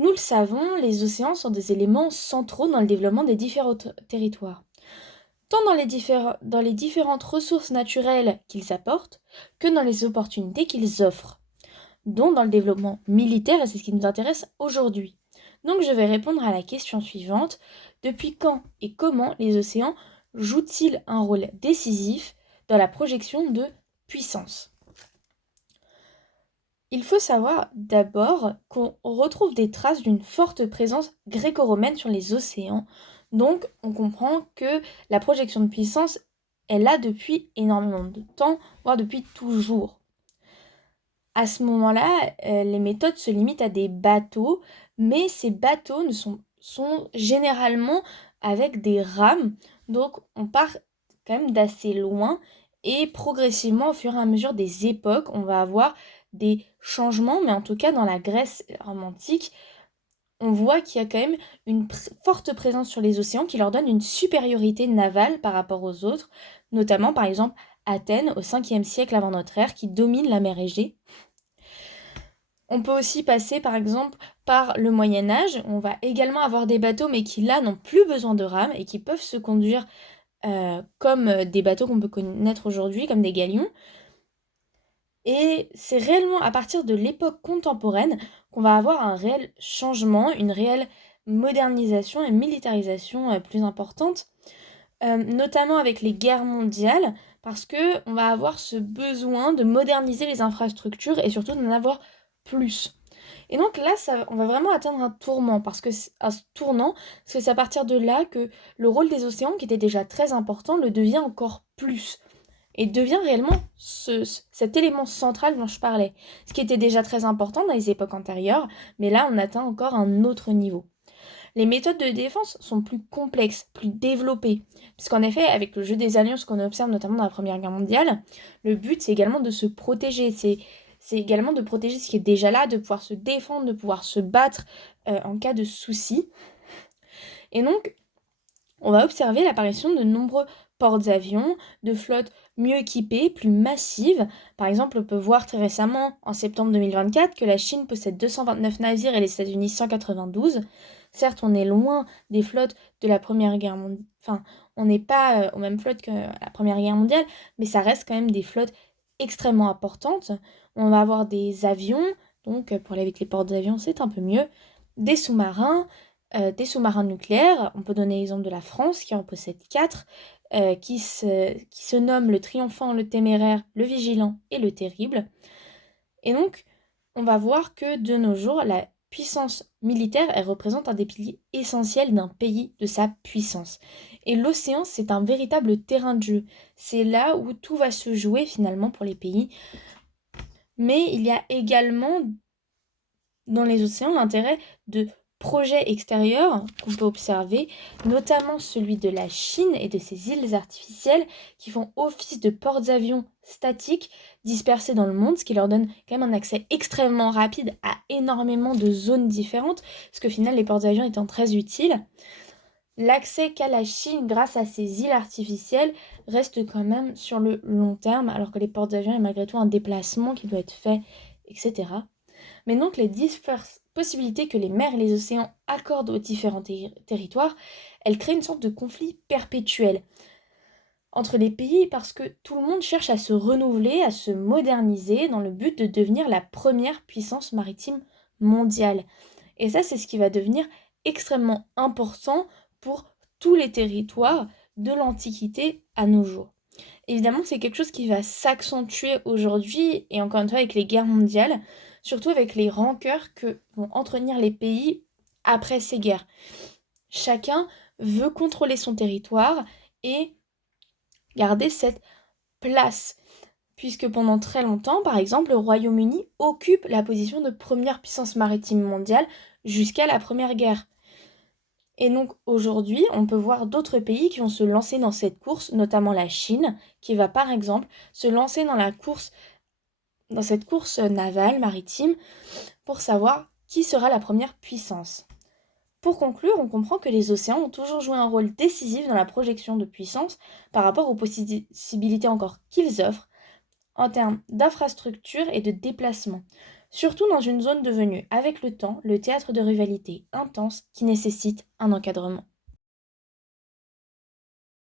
Nous le savons, les océans sont des éléments centraux dans le développement des différents territoires, tant dans les différentes ressources naturelles qu'ils apportent que dans les opportunités qu'ils offrent, dont dans le développement militaire, et c'est ce qui nous intéresse aujourd'hui. Donc je vais répondre à la question suivante. Depuis quand et comment les océans jouent-ils un rôle décisif dans la projection de puissance? Il faut savoir d'abord qu'on retrouve des traces d'une forte présence gréco-romaine sur les océans. Donc on comprend que la projection de puissance est là depuis énormément de temps, voire depuis toujours. À ce moment-là, les méthodes se limitent à des bateaux, mais ces bateaux sont généralement avec des rames, donc on part quand même d'assez loin et progressivement, au fur et à mesure des époques, on va avoir des changements, mais en tout cas dans la Grèce romantique, on voit qu'il y a quand même une forte présence sur les océans qui leur donne une supériorité navale par rapport aux autres, notamment par exemple Athènes au 5e siècle avant notre ère qui domine la mer Égée. On peut aussi passer par exemple par le Moyen Âge. On va également avoir des bateaux mais qui là n'ont plus besoin de rames et qui peuvent se conduire comme des bateaux qu'on peut connaître aujourd'hui, comme des galions. Et c'est réellement à partir de l'époque contemporaine qu'on va avoir un réel changement, une réelle modernisation et militarisation plus importante, notamment avec les guerres mondiales, parce que on va avoir ce besoin de moderniser les infrastructures et surtout d'en avoir plus. Et donc là, on va vraiment atteindre un tournant, un tournant, parce que c'est à partir de là que le rôle des océans, qui était déjà très important, le devient encore plus. Et devient réellement cet élément central dont je parlais. Ce qui était déjà très important dans les époques antérieures, mais là on atteint encore un autre niveau. Les méthodes de défense sont plus complexes, plus développées, puisqu'en effet, avec le jeu des alliances qu'on observe notamment dans la Première Guerre mondiale, le but c'est également de se protéger, c'est également de protéger ce qui est déjà là, de pouvoir se défendre, de pouvoir se battre en cas de souci. Et donc, on va observer l'apparition de nombreux porte-avions, de flottes mieux équipées, plus massives. Par exemple, on peut voir très récemment, en septembre 2024, que la Chine possède 229 navires et les États-Unis 192. Certes, on est loin des flottes de la Première Guerre mondiale, enfin, on n'est pas aux mêmes flottes que la Première Guerre mondiale, mais ça reste quand même des flottes extrêmement importantes. On va avoir des avions, donc pour aller avec les porte-avions, c'est un peu mieux, des sous-marins nucléaires. On peut donner l'exemple de la France qui en possède 4, qui se nomment le Triomphant, le Téméraire, le Vigilant et le Terrible. Et donc, on va voir que de nos jours, la puissance militaire, elle représente un des piliers essentiels d'un pays, de sa puissance. Et l'océan, c'est un véritable terrain de jeu. C'est là où tout va se jouer finalement pour les pays. Mais il y a également dans les océans l'intérêt de projets extérieurs qu'on peut observer, notamment celui de la Chine et de ses îles artificielles qui font office de porte-avions statiques dispersés dans le monde, ce qui leur donne quand même un accès extrêmement rapide à énormément de zones différentes, parce qu'au final les porte-avions étant très utiles, l'accès qu'a la Chine grâce à ces îles artificielles reste quand même sur le long terme, alors que les porte-avions est malgré tout un déplacement qui doit être fait, etc. Mais donc les diverses possibilités que les mers et les océans accordent aux différents territoires, elles créent une sorte de conflit perpétuel entre les pays parce que tout le monde cherche à se renouveler, à se moderniser dans le but de devenir la première puissance maritime mondiale. Et ça, c'est ce qui va devenir extrêmement important pour tous les territoires de l'Antiquité à nos jours. Évidemment, c'est quelque chose qui va s'accentuer aujourd'hui, et encore une fois avec les guerres mondiales, surtout avec les rancœurs que vont entretenir les pays après ces guerres. Chacun veut contrôler son territoire et garder cette place, puisque pendant très longtemps, par exemple, le Royaume-Uni occupe la position de première puissance maritime mondiale jusqu'à la Première Guerre. Et donc aujourd'hui, on peut voir d'autres pays qui vont se lancer dans cette course, notamment la Chine, qui va par exemple se lancer dans cette course navale, maritime, pour savoir qui sera la première puissance. Pour conclure, on comprend que les océans ont toujours joué un rôle décisif dans la projection de puissance par rapport aux possibilités encore qu'ils offrent en termes d'infrastructure et de déplacement. surtout dans une zone devenue, avec le temps, le théâtre de rivalités intenses qui nécessite un encadrement.